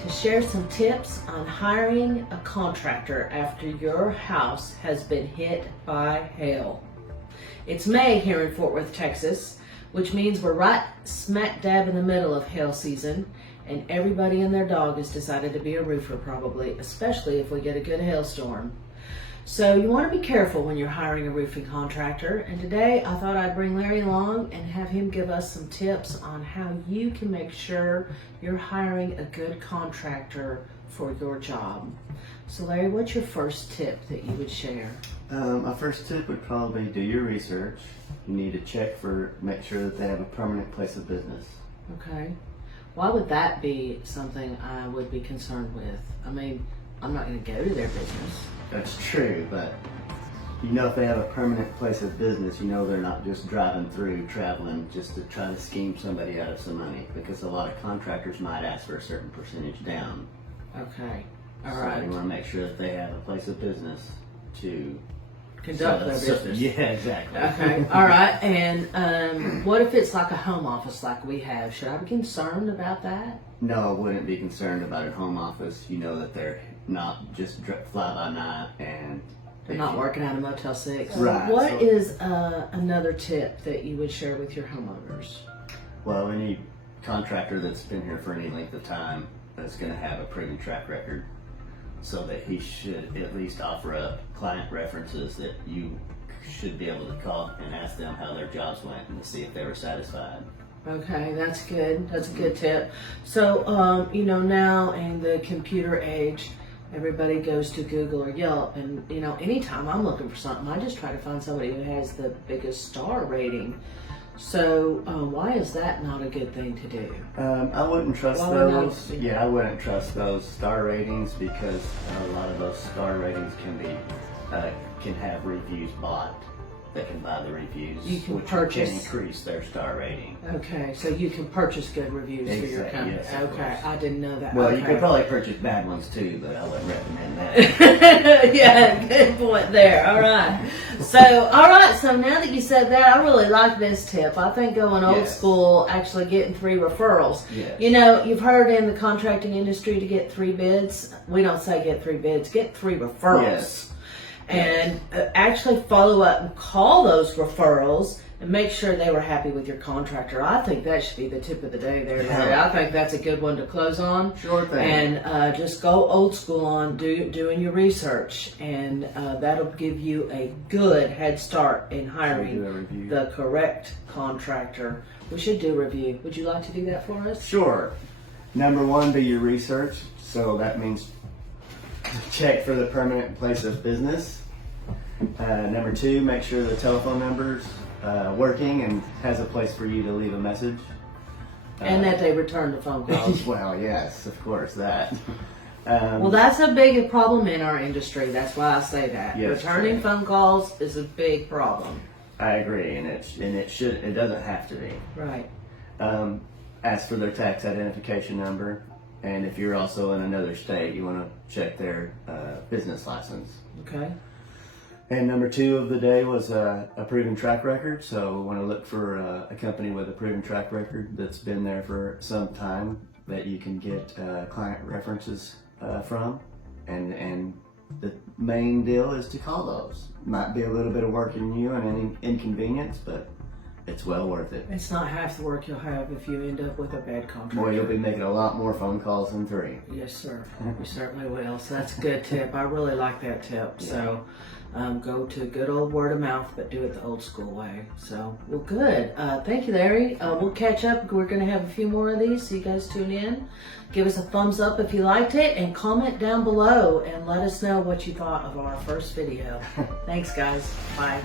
to share some tips on hiring a contractor after your house has been hit by hail. It's May here in Fort Worth, Texas, which means we're right smack dab in the middle of hail season, and everybody and their dog has decided to be a roofer probably, especially if we get a good hailstorm. So you want to be careful when you're hiring a roofing contractor, and today I thought I'd bring Larry along and have him give us some tips on how you can make sure you're hiring a good contractor for your job. So Larry, what's your first tip that you would share? My first tip would probably do your research. You need to make sure that they have a permanent place of business. Okay. Why would that be something I would be concerned with? I mean, I'm not going to go to their business. That's true, but if they have a permanent place of business, they're not just driving through, traveling just to try to scheme somebody out of some money, because a lot of contractors might ask for a certain percentage down. Okay. All so right. you want to make sure that they have a place of business to conduct their business. Yeah, exactly. Okay. All right. And what if it's like a home office like we have? Should I be concerned about that? No, I wouldn't be concerned about a home office. You know that they're not just fly by night and they're not working out of Motel 6. Right. What is another tip that you would share with your homeowners? Well, any contractor that's been here for any length of time is going to have a proven track record, so that he should at least offer up client references that you should be able to call and ask them how their jobs went and to see if they were satisfied. Okay, that's good. That's a good tip. So, now in the computer age, everybody goes to Google or Yelp, and anytime I'm looking for something, I just try to find somebody who has the biggest star rating. So why is that not a good thing to do? I wouldn't trust those. Yeah, I wouldn't trust those star ratings, because a lot of those star ratings can have reviews bought. They can buy the reviews, you can which purchase, can increase their star rating. Okay, so you can purchase good reviews for your company. Yes, okay, I didn't know that. Well, okay. you could probably purchase bad ones too, but I wouldn't recommend that. Yeah, good point there. All right. So now that you said that, I really like this tip. I think going old school, actually getting 3 referrals. Yes. You've heard in the contracting industry to get 3 bids. We don't say get 3 bids, get 3 referrals. Yes. And actually follow up and call those referrals and make sure they were happy with your contractor. I think that should be the tip of the day there, Larry. I think that's a good one to close on. Sure thing. And just go old school on doing your research, and that'll give you a good head start in hiring the correct contractor. We should do a review. Would you like to do that for us? Sure. Number 1, do your research. So that means check for the permanent place of business. Number 2, make sure the telephone number's working and has a place for you to leave a message. And that they return the phone calls. Well, yes, of course, that. Well, that's a big problem in our industry. That's why I say that. Yes, Returning phone calls is a big problem. I agree, and it doesn't have to be. Right. Ask for their tax identification number, and if you're also in another state, you want to check their business license. Okay. And number 2 of the day was a proven track record. So we want to look for a company with a proven track record that's been there for some time, that you can get client references from. And the main deal is to call those. Might be a little bit of work in you and an inconvenience, but it's well worth it. It's not half the work you'll have if you end up with a bad contractor. Boy, you'll be making a lot more phone calls than 3. Yes, sir. You certainly will. So that's a good tip. I really like that tip. Yeah. So go to good old word of mouth, but do it the old school way. So, well, good. Thank you, Larry. We'll catch up. We're going to have a few more of these, so you guys tune in. Give us a thumbs up if you liked it, and comment down below and let us know what you thought of our first video. Thanks, guys. Bye.